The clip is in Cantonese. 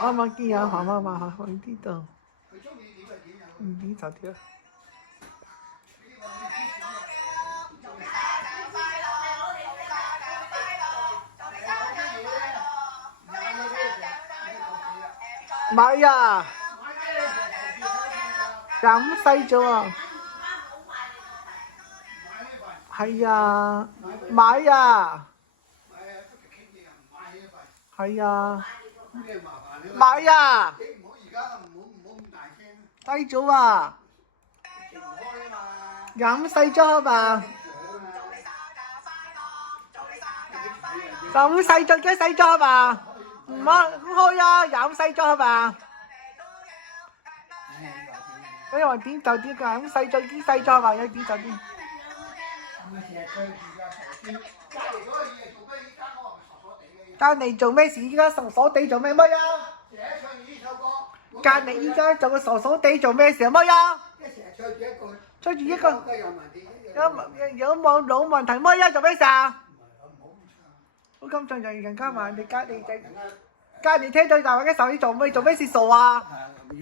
啱啱見有媽媽話去呢度，呢就啲。買啊！咁細咗啊！係啊，買啊！係啊，買啊！低咗啊！咁細咗係嘛？咁細咗幾細咗係嘛？唔開啊！咁細咗係嘛？你話點就點㗎，咁細咗啲細咗係嘛？有點就點。隔離做咩事？依家傻傻地做咩乜啊？隔離依家做個傻傻地做咩事乜啊？吹住一個，有冇腦問題乜啊？做咩事啊？好咁長人家話你隔離聽到就話嘅時候你做咩事傻啊？